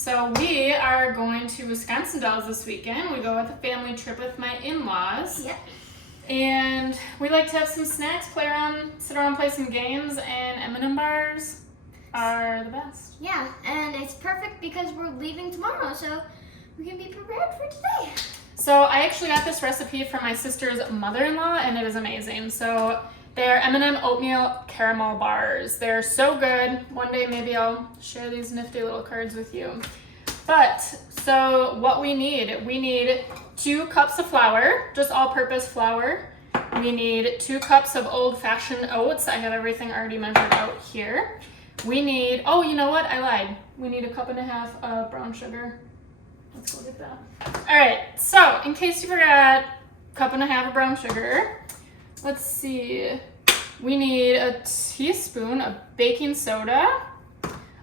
So we are going to Wisconsin Dells this weekend. We go with a family trip with my in-laws. Yep. And we like to have some snacks, play around, sit around, play some games, and M&M bars are the best. Yeah, and it's perfect because we're leaving tomorrow, so we can be prepared for today. So I actually got this recipe from my sister's mother-in-law, and it is amazing. So they're M&M Oatmeal Caramel Bars. They're so good. One day maybe I'll share these nifty little cards with you. But, so what we need 2 cups of flour, just all-purpose flour. We need 2 cups of old-fashioned oats. I have everything already measured out here. We need, oh, you know what? I lied. We need 1.5 cups of brown sugar. Let's go get that. All right, so in case you forgot, 1.5 cups of brown sugar. Let's see. We need a teaspoon of baking soda,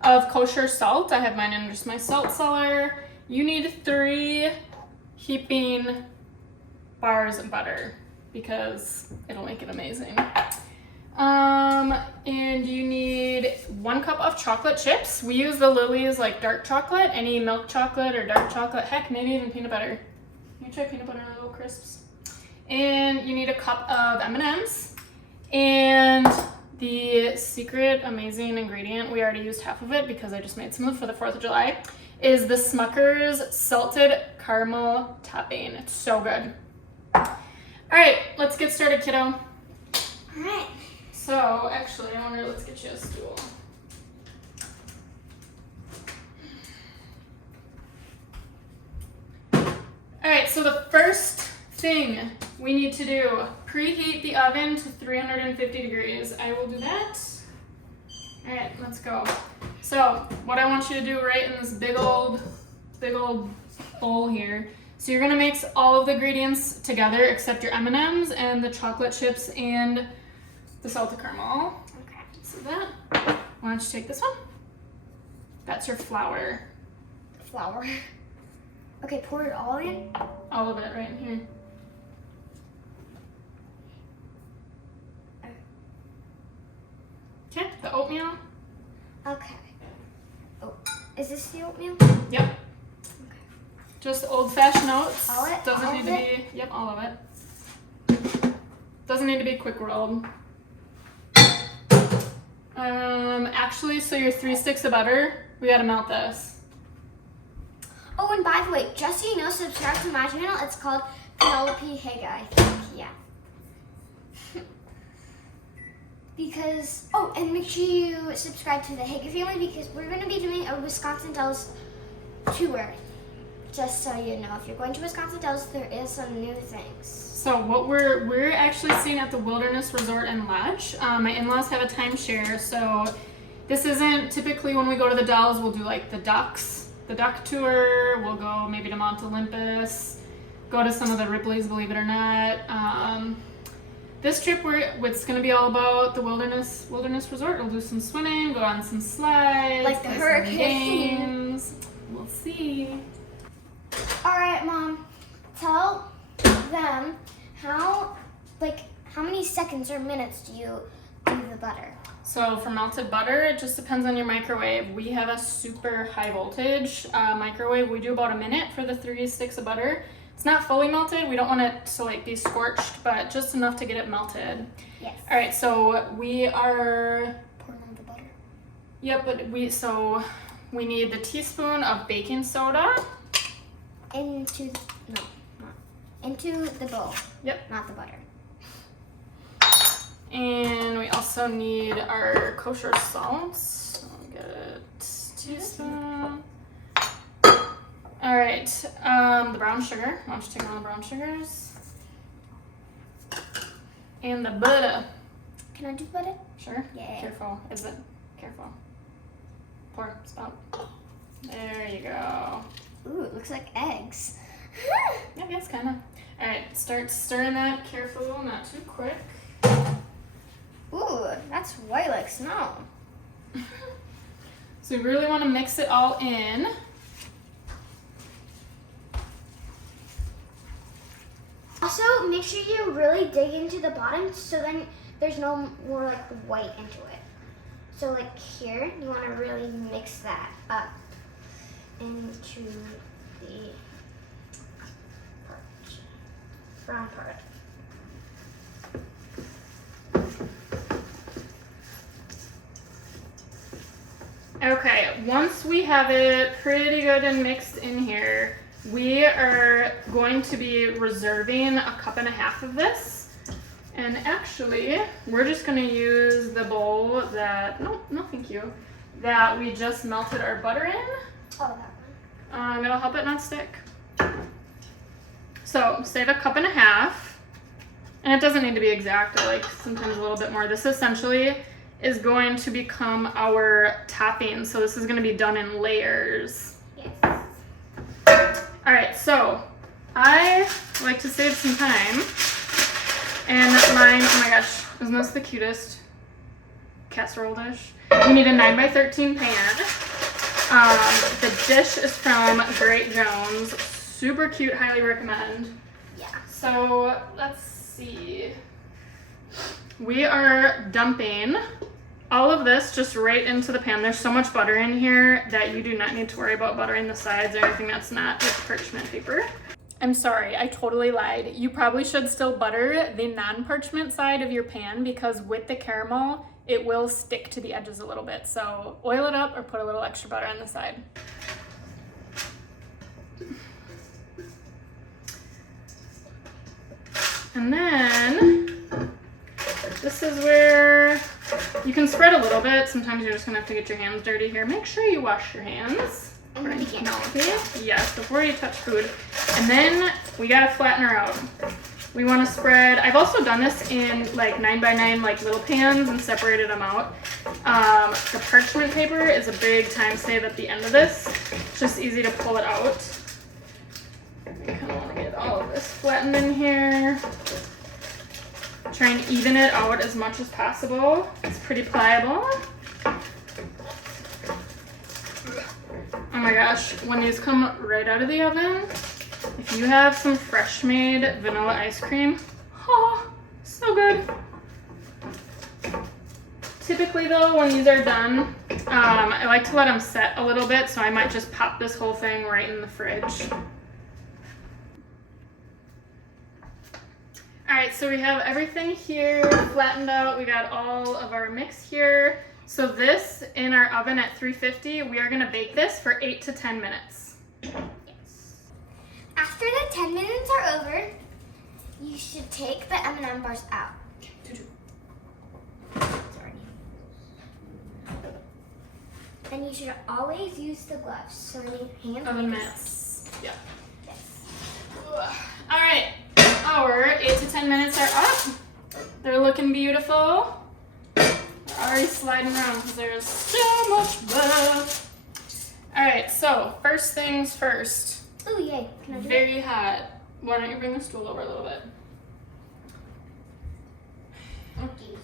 of kosher salt. I have mine in just my salt cellar. You need 3 heaping bars of butter because it'll make it amazing. And you need 1 cup of chocolate chips. We use the Lily's like dark chocolate, any milk chocolate or dark chocolate, heck, maybe even peanut butter. You try peanut butter little crisps. And you need 1 cup of M&Ms. And the secret amazing ingredient, we already used half of it because I just made some for the 4th of July, is the Smucker's salted caramel topping. It's so good. All right, let's get started, kiddo. All right. So, actually, I wonder, let's get you a stool. All right, so the first thing we need to do, preheat the oven to 350 degrees. I will do that. All right, let's go. So, what I want you to do right in this big old bowl here, so you're gonna mix all of the ingredients together except your M&Ms and the chocolate chips and the salted caramel. Okay. So that, why don't you take this one? That's your flour. Flour. Okay, pour it all in. All of it right in here. Okay, the oatmeal. Okay. Oh, is this the oatmeal? Yep. Okay. Just old-fashioned oats. All it? Doesn't All need of to it? be, yep, all of it. Doesn't need to be quick rolled. Actually, so your 3 sticks of butter, we gotta melt this. Oh, and by the way, just so you know, subscribe to my channel. It's called Penelope Haga, I think. Yeah. Because, oh, and make sure you subscribe to the Haga family because we're going to be doing a Wisconsin Dells tour. Just so you know, if you're going to Wisconsin Dells, there is some new things. So what we're actually seeing at the Wilderness Resort and Lodge. My in-laws have a timeshare, so this isn't typically when we go to the Dells, we'll do like the duck tour. We'll go maybe to Mount Olympus, go to some of the Ripley's, believe it or not. This trip, it's going to be all about the Wilderness Resort. We'll do some swimming, go on some slides, Like the play some hurricane. games. We'll see. All right, Mom. Tell them how many seconds or minutes do you do the butter? So for melted butter, it just depends on your microwave. We have a super high voltage microwave. We do about a minute for the 3 sticks of butter. It's not fully melted. We don't want it to like be scorched, but just enough to get it melted. Yes. All right, so we are. Pour on the butter. Yep, but we need the teaspoon of baking soda. Into the bowl. Yep. Not the butter. And we also need our kosher salt. So I'll get a teaspoon. All right, the brown sugar. Why don't you take all the brown sugars? And the butter. Can I do butter? Sure. Yeah. Careful. Is it? Careful. Pour. Stop. There you go. Ooh, it looks like eggs. Yeah, yes, kind of. All right, start stirring that careful, not too quick. Ooh, that's white like snow. So we really want to mix it all in. Also, make sure you really dig into the bottom so then there's no more like white into it. So like here, you want to really mix that up. into the brown part. Okay, once we have it pretty good and mixed in here, we are going to be reserving 1.5 cups of this. And actually, we're just gonna use the bowl that, no thank you, that we just melted our butter in. Oh, that one. It'll help it not stick. So save 1.5 cups. And it doesn't need to be exact, I like sometimes a little bit more. This essentially is going to become our topping. So this is gonna be done in layers. Yes. All right, so I like to save some time. And mine, oh my gosh, isn't this the cutest casserole dish? You need a 9x13 pan. The dish is from Great Jones. Super cute, highly recommend. Yeah. So let's see. We are dumping all of this just right into the pan. There's so much butter in here that you do not need to worry about buttering the sides or anything that's not with parchment paper. I'm sorry, I totally lied. You probably should still butter the non-parchment side of your pan because with the caramel, it will stick to the edges a little bit. So oil it up or put a little extra butter on the side. And then this is where you can spread a little bit. Sometimes you're just gonna have to get your hands dirty here. Make sure you wash your hands. Yes, before you touch food. And then we gotta flatten her out. We wanna spread, I've also done this in like 9x9 like little pans and separated them out. The parchment paper is a big time save at the end of this. It's just easy to pull it out. I kinda wanna get all of this flattened in here. Try and even it out as much as possible. It's pretty pliable. Oh my gosh, when these come right out of the oven, if you have some fresh made vanilla ice cream, oh, so good. Typically though, when these are done, I like to let them set a little bit, so I might just pop this whole thing right in the fridge. All right, so we have everything here flattened out. We got all of our mix here. So this, in our oven at 350, we are gonna bake this for 8 to 10 minutes. Yes. After the 10 minutes are over, you should take the M&M bars out. Sorry. And you should always use the gloves. So any hand Oven mitts. Yep. Yes. All right, our 8 to 10 minutes are up. They're looking beautiful. They're already sliding around because there's so much left. All right, so first things first. Oh yay! Can I do Very hot. Why don't you bring the stool over a little bit? Okay.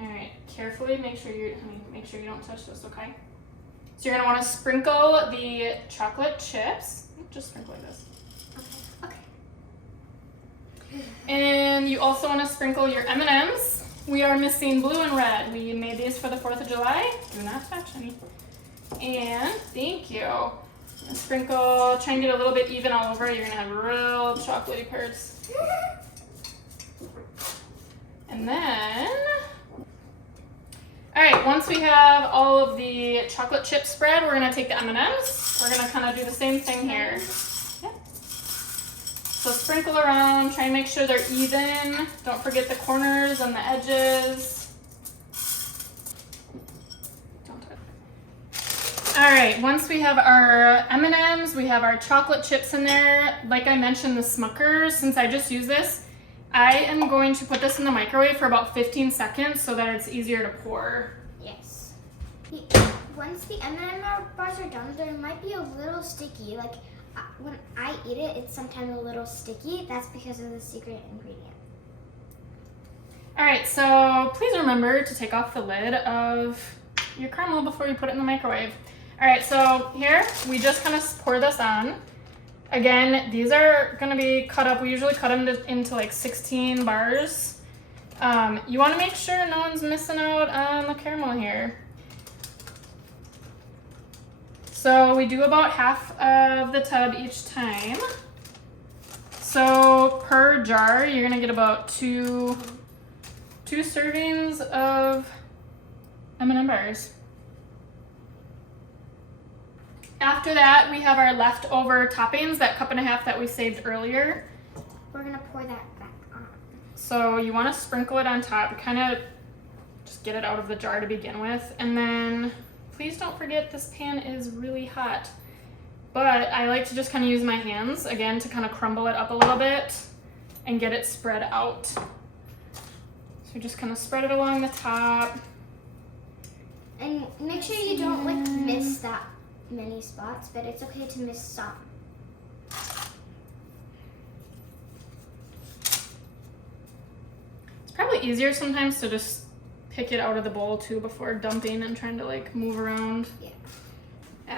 All right, carefully make sure you don't touch this, okay? So you're gonna want to sprinkle the chocolate chips. Just sprinkle like this. Okay. And you also want to sprinkle your M&Ms. We are missing blue and red. We made these for the 4th of July. Do not touch any. And thank you. Sprinkle, try and get a little bit even all over. You're gonna have real chocolatey parts. And then, all right, once we have all of the chocolate chip spread, we're gonna take the M&Ms. We're gonna kind of do the same thing here. So sprinkle around, try and make sure they're even. Don't forget the corners and the edges. Don't touch. All right, once we have our M&Ms, we have our chocolate chips in there. Like I mentioned, the Smuckers, since I just used this, I am going to put this in the microwave for about 15 seconds so that it's easier to pour. Yes. Once the M&M bars are done, they might be a little sticky. Like when I eat it, it's sometimes a little sticky. That's because of the secret ingredient. All right, so please remember to take off the lid of your caramel before you put it in the microwave. All right, so here, we just kind of pour this on. Again, these are gonna be cut up. We usually cut them into like 16 bars. You wanna make sure no one's missing out on the caramel here. So we do about half of the tub each time. So per jar, you're gonna get about two servings of M&M bars. After that, we have our leftover toppings, that 1.5 cups that we saved earlier. We're gonna pour that back on. So you wanna sprinkle it on top, kind of just get it out of the jar to begin with. And then please don't forget this pan is really hot. But I like to just kind of use my hands, again, to kind of crumble it up a little bit and get it spread out. So just kind of spread it along the top. And make sure you don't like miss that many spots, but it's okay to miss some. It's probably easier sometimes to just pick it out of the bowl too before dumping and trying to like move around. Yeah.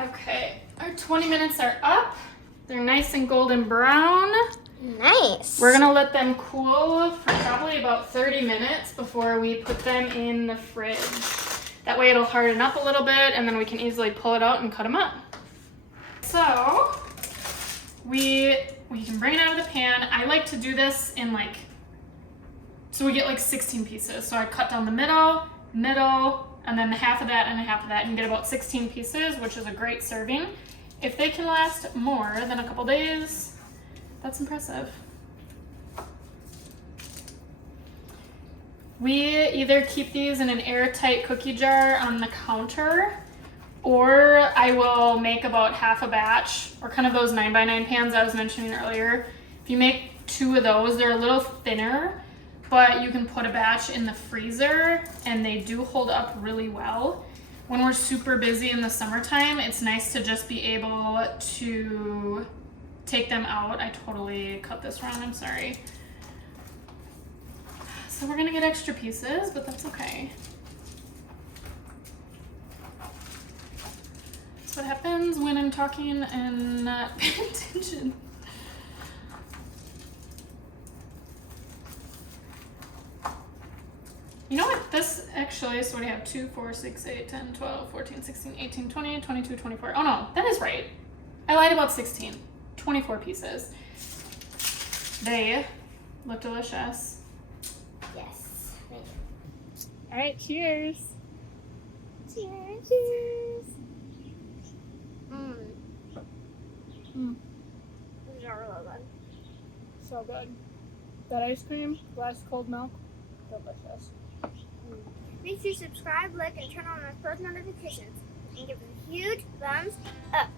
Okay, our 20 minutes are up. They're nice and golden brown. Nice. We're gonna let them cool for probably about 30 minutes before we put them in the fridge. That way it'll harden up a little bit and then we can easily pull it out and cut them up. So we can bring it out of the pan. I like to do this in like, so we get like 16 pieces. So I cut down the middle, and then half of that and half of that, and you get about 16 pieces, which is a great serving. If they can last more than a couple days, that's impressive. We either keep these in an airtight cookie jar on the counter, or I will make about half a batch, or kind of those 9x9 pans I was mentioning earlier. If you make 2 of those, they're a little thinner, but you can put a batch in the freezer and they do hold up really well. When we're super busy in the summertime, it's nice to just be able to take them out. I totally cut this wrong, I'm sorry. So we're gonna get extra pieces, but that's okay. That's what happens when I'm talking and not paying attention. You know what, this actually, so we have 2, 4, 6, 8, 10, 12, 14, 16, 18, 20, 22, 24. Oh no, that is right. I lied about 16. 24 pieces. They look delicious. Yes. All right, cheers. Cheers. Cheers. These are really good. So good. That ice cream, glass cold milk, delicious. Make sure you subscribe, like, and turn on those post notifications. And give us a huge thumbs up.